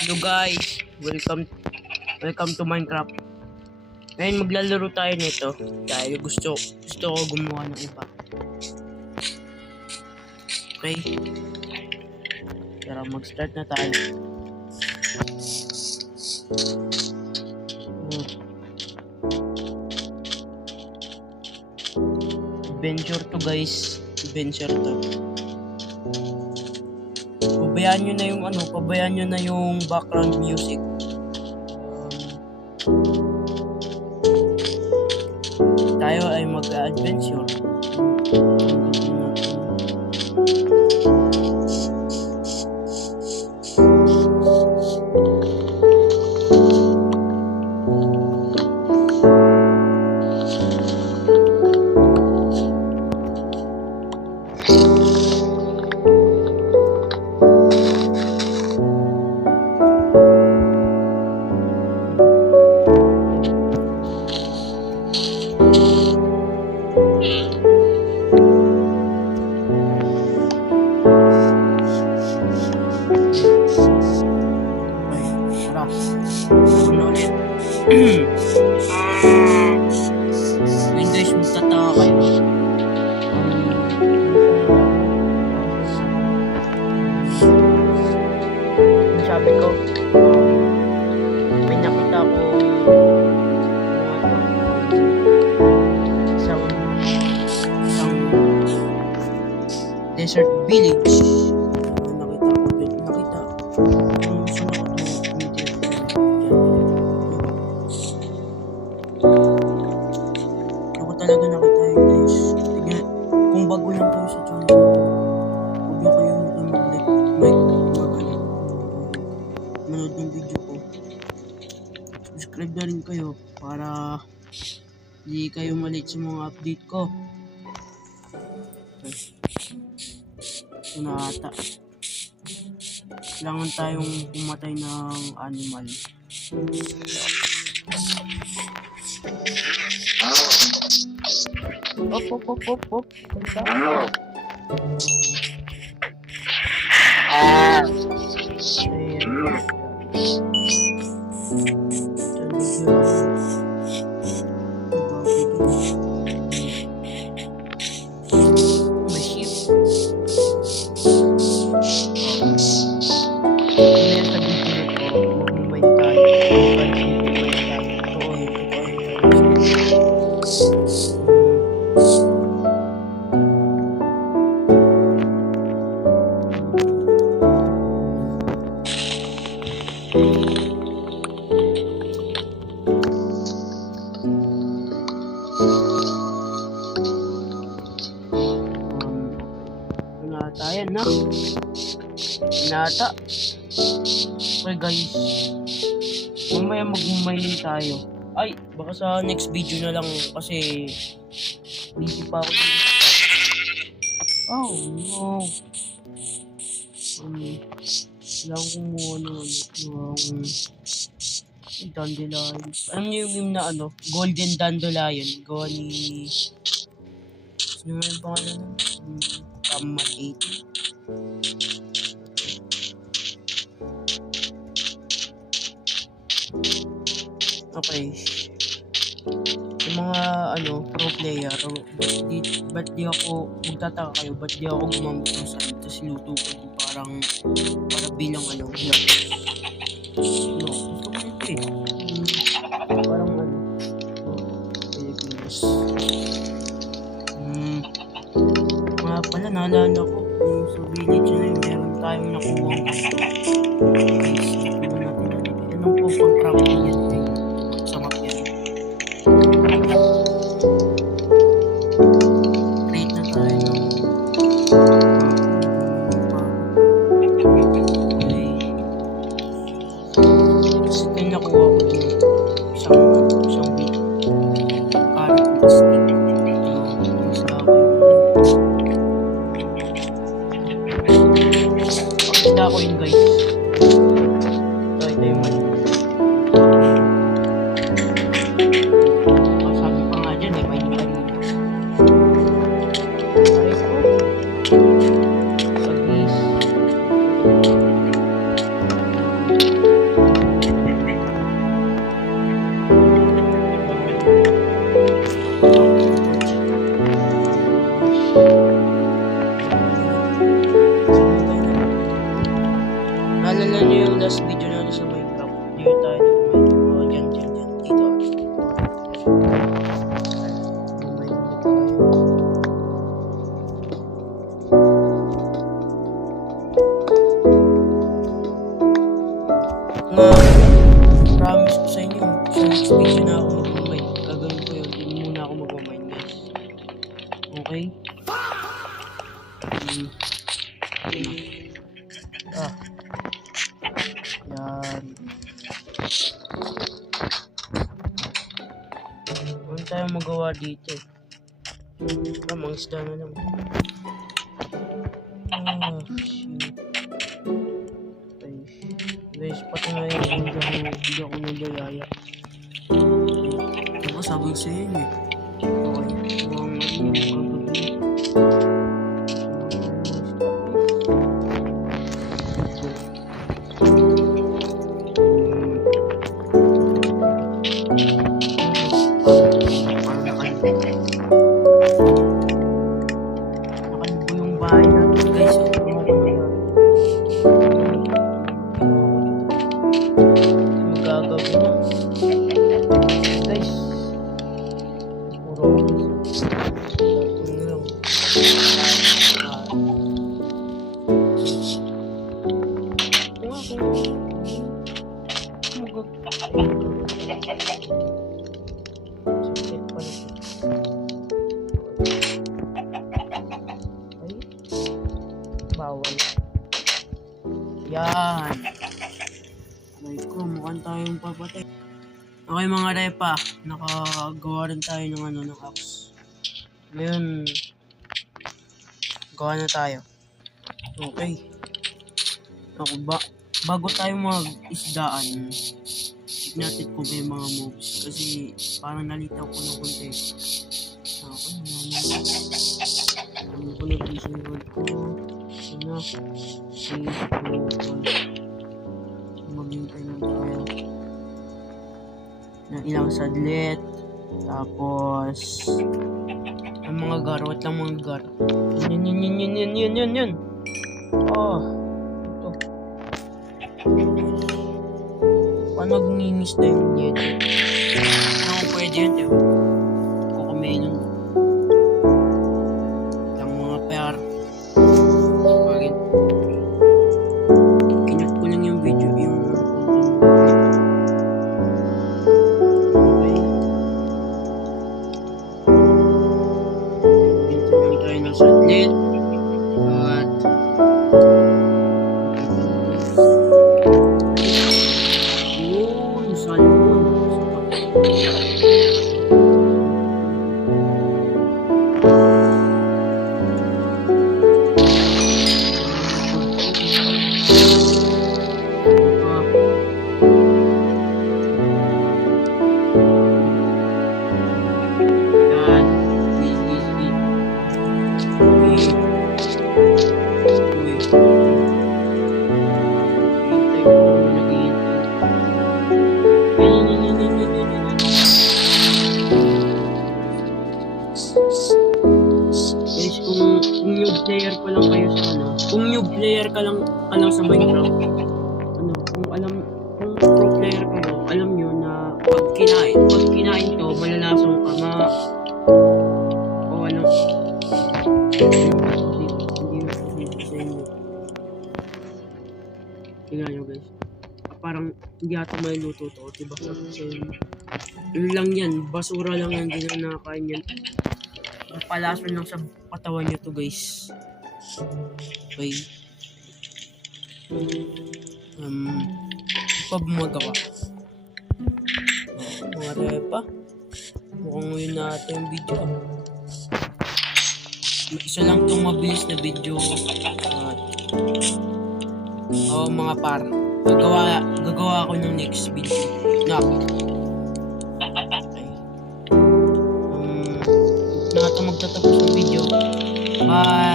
Hello guys, welcome to Minecraft. Ngayon maglalaro tayo nito dahil gusto ko gumawa ng iba. Okay. Tara mag-start na tayo. Adventure to guys, adventure to. Pabayaan nyo na yung background music. Tayo ay mag-adventure. Ngayon guys, magtataka kayo. Sabi ko, may nakita ko isang desert village. Talaga nakita yun guys. Tignan, kung bago lang kayo sa channel, huwag nyo kayong manood ng video ko. Subscribe na rin kayo para hindi kayo malate sa mga update ko. Ito na ata. Kailangan tayong pumatay ng animal. Op. Ayan na. Nata. Okay guys. Mamaya mag-mining tayo. Ay, baka sa next video na lang kasi busy pa ako. Oh no. Kailangan kumuha ng dandelion. Alam niyo yung na golden dandelion. Gawa ni... Ano nga yung pangalan nun? Tama 8. Okay. Yung mga pro player, ba't di ako magtataka kayo, ba't di ako gumamit ng sand, tapos luto ko parang para bilang vlog. Gusto ko nito parang Pilipinas. Mga pala, naalala ko sa village na yun, meron tayong nakuha anong po pang crafting yan sa map yan. Create na tayo ng kasi kayo nakuha ko din isang bit carrot stick. Pakita ko yun guys. Naalala niyo yung last video natin sa Minecraft? Dito tayo nag-mine. Oh, dyan. Dito. Mine na tayo. Nga, promise ko sa inyo, sa next video na ako mag-mine. Gagawin ko yun, hindi muna ako mag-mine, guys. Okay? Yan. Ano tayo magawa dito? Mga isda na lang. Shit. Okay. Guys, pati nga yung hindi ako nagayaya. Diba sabi ko sa inyo eh. Okay. Mukhang ano yung kagabi. Nakalbo yung bahay natin guys. Magagabi na. Guys. Puro ito na lang. Bawal. Yan. Ay ko, mukhang tayong papatay. Okay mga repa, nakagawa rin tayo ng ng axe. Ngayon, gawa na tayo. Okay. Ako bago tayo mag-isdaan, check natin kung may mga mobs. Kasi parang nalitaw ko ng konti. Ako, naman ko na vision board ko. Maghintay lang tayo ng ilang sadlit, tapos ang mga garwat lang mga gar. Yun. Oh, ito. Paano magninis na yung nito? Ano pwede yun, diba? Kukumain nun. Ang mga per. Bakit? Kinat ko lang yung video, yung okay. Ito lang tayo ng sadlit. At yun, salmon. Guys, kung new player pa lang kayo sa kung new player ka lang sa Minecraft, kung pro player kayo, alam nyo na pag kinain to, malalasong ka tingnan nyo guys, parang hindi ata may luto to, diba? Kasi yun lang yan, basura lang yan, hindi na nakakain yan. Napalason lang sa katawan nyo to guys. Okay. Pa bumagawa. Mga repa. Mukhang ngayon natin yung video. Isa lang itong mabilis na video. Mga par. Gagawa ako ng next video. Na ito magtatapos ng video. Bye!